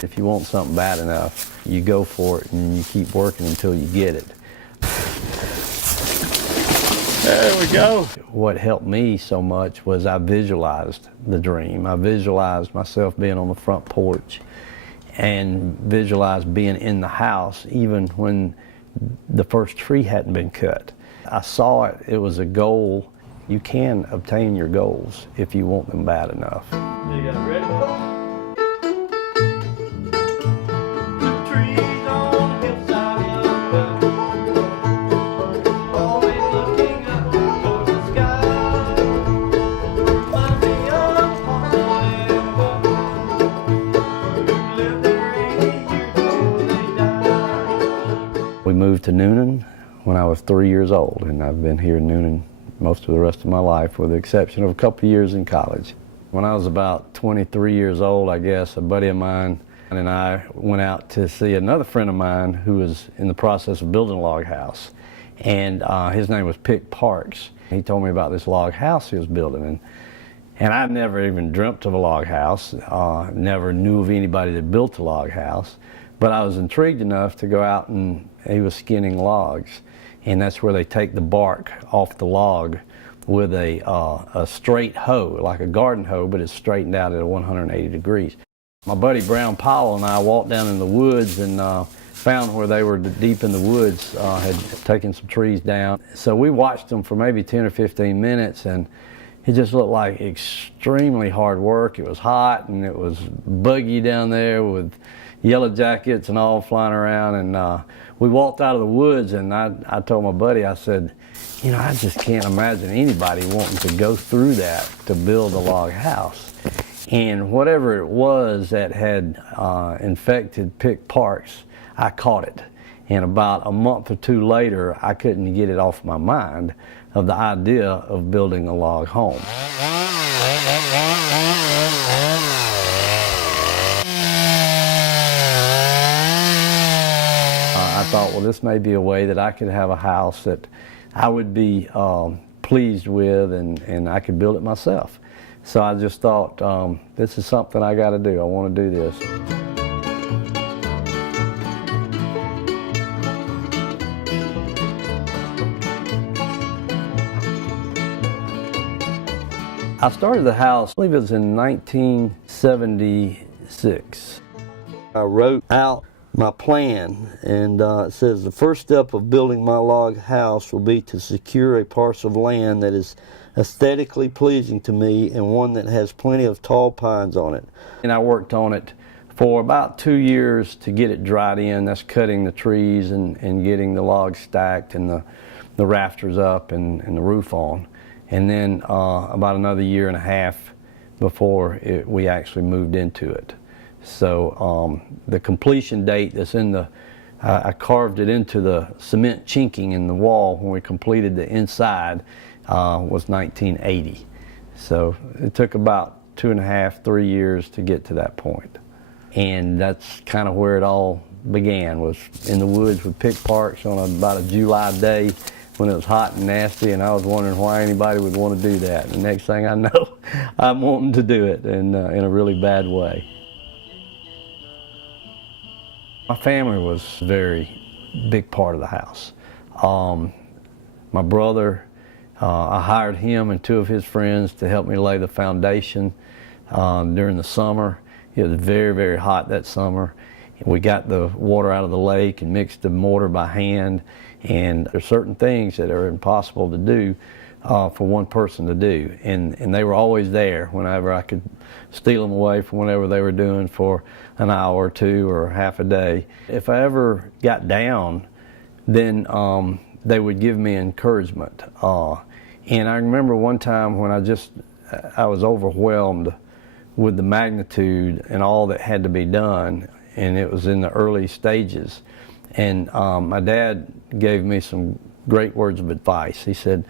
If you want something bad enough, you go for it and you keep working until you get it. There we go. What helped me so much was I visualized the dream. I visualized myself being on the front porch and visualized being in the house even when the first tree hadn't been cut. I saw it. It was a goal. You can obtain your goals if you want them bad enough. You guys ready? We moved to Newnan when I was 3 years old, and I've been here in Newnan most of the rest of my life, with the exception of a couple of years in college. When I was about 23 years old, I guess, a buddy of mine and I went out to see another friend of mine who was in the process of building a log house, and his name was Pick Parks. He told me about this log house he was building, and I never even dreamt of a log house, never knew of anybody that built a log house. But I was intrigued enough to go out, and he was skinning logs. And that's where they take the bark off the log with a straight hoe, like a garden hoe, but it's straightened out at 180 degrees. My buddy Brown Powell and I walked down in the woods and found where they were deep in the woods, had taken some trees down. So we watched them for maybe 10 or 15 minutes, and it just looked like extremely hard work. It was hot, and it was buggy down there with yellow jackets and all flying around, and we walked out of the woods, and I told my buddy, I said, you know, I just can't imagine anybody wanting to go through that to build a log house. And whatever it was that had infected Pick Parks, I caught it. And about a month or two later, I couldn't get it off my mind of the idea of building a log home. I thought, well, this may be a way that I could have a house that I would be pleased with, and I could build it myself. So I just thought, this is something I got to do. I want to do this. I started the house, I believe it was in 1976. I wrote out my plan, and it says the first step of building my log house will be to secure a parcel of land that is aesthetically pleasing to me and one that has plenty of tall pines on it. And I worked on it for about 2 years to get it dried in. That's cutting the trees and getting the logs stacked and the rafters up and the roof on. And then about another year and a half before we actually moved into it. So the completion date that's in the, I carved it into the cement chinking in the wall when we completed the inside, was 1980. So it took about 2.5, 3 years to get to that point. And that's kind of where it all began, was in the woods with Pick Parks on about a July day when it was hot and nasty, and I was wondering why anybody would want to do that. And the next thing I know, I'm wanting to do it in a really bad way. My family was a very big part of the house. My brother, I hired him and 2 of his friends to help me lay the foundation during the summer. It was very, very hot that summer. We got the water out of the lake and mixed the mortar by hand, and there's certain things that are impossible to do for one person to do, and they were always there whenever I could steal them away from whatever they were doing for an hour or 2 or half a day. If I ever got down, then they would give me encouragement. And I remember one time when I was overwhelmed with the magnitude and all that had to be done, and it was in the early stages. And my dad gave me some great words of advice. He said,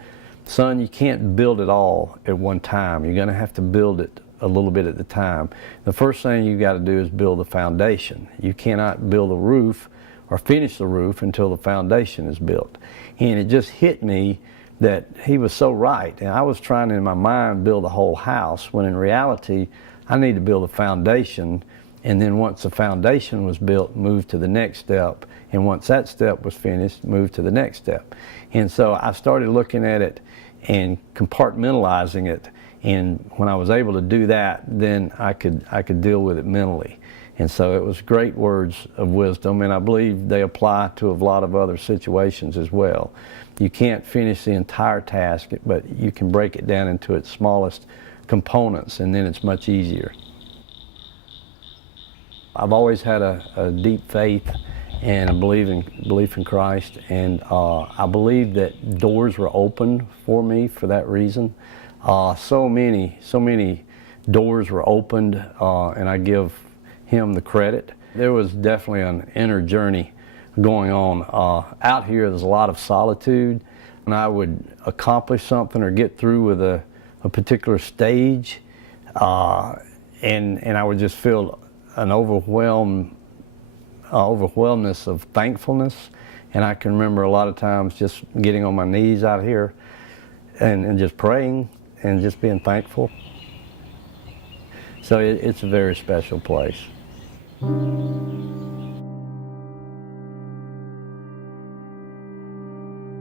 son, you can't build it all at one time. You're gonna have to build it a little bit at a time. The first thing you got to do is build the foundation. You cannot build the roof or finish the roof until the foundation is built. And it just hit me that he was so right. And I was trying in my mind build a whole house, when in reality I need to build a foundation And then once the foundation was built, move to the next step. And once that step was finished, move to the next step. And so I started looking at it and compartmentalizing it. And when I was able to do that, then I could deal with it mentally. And so it was great words of wisdom, and I believe they apply to a lot of other situations as well. You can't finish the entire task, but you can break it down into its smallest components, and then it's much easier. I've always had a deep faith and a belief in Christ, and I believe that doors were opened for me for that reason. So many doors were opened, and I give Him the credit. There was definitely an inner journey going on. Out here, there's a lot of solitude. When I would accomplish something or get through with a particular stage, and I would just feel an overwhelmness of thankfulness. And I can remember a lot of times just getting on my knees out here and just praying and just being thankful. So it's a very special place. It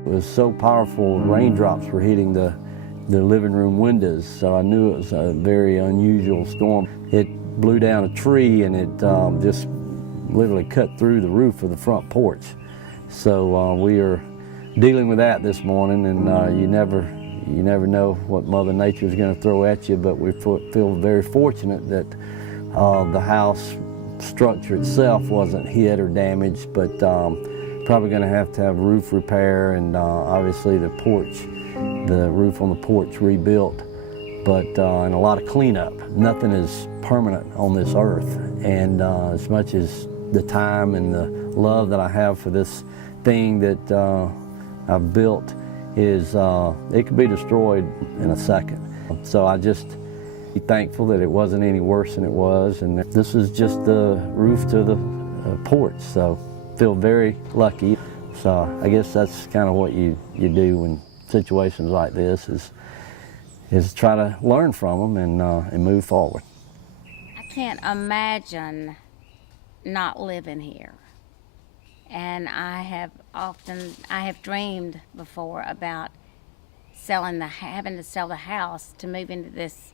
was so powerful, raindrops were hitting the living room windows, so I knew it was a very unusual storm. It blew down a tree and it just literally cut through the roof of the front porch. So we are dealing with that this morning, and you never know what Mother Nature is going to throw at you, but we feel very fortunate that the house structure itself wasn't hit or damaged, but probably going to have roof repair, and obviously the roof on the porch rebuilt, but and a lot of cleanup. Nothing is permanent on this earth, and as much as the time and the love that I have for this thing that I've built is, it could be destroyed in a second. So I just be thankful that it wasn't any worse than it was, and this is just the roof to the porch, so feel very lucky. So I guess that's kind of what you do in situations like this, is try to learn from them and move forward. I can't imagine not living here, and I have dreamed before about having to sell the house to move into this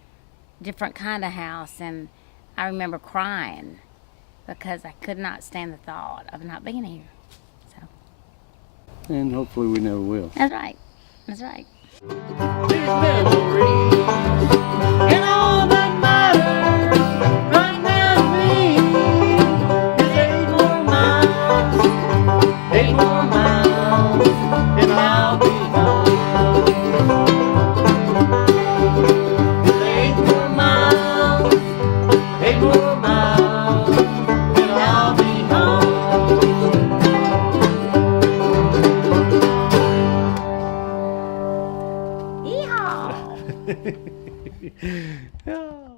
different kind of house, and I remember crying because I could not stand the thought of not being here. So. And hopefully we never will. That's right. That's right. These memories and all that matters right now to me is 8 more miles, 8 more miles, and I'll be home. It's 8 more miles, 8 more miles, and I'll be home. Yeehaw! Yeah.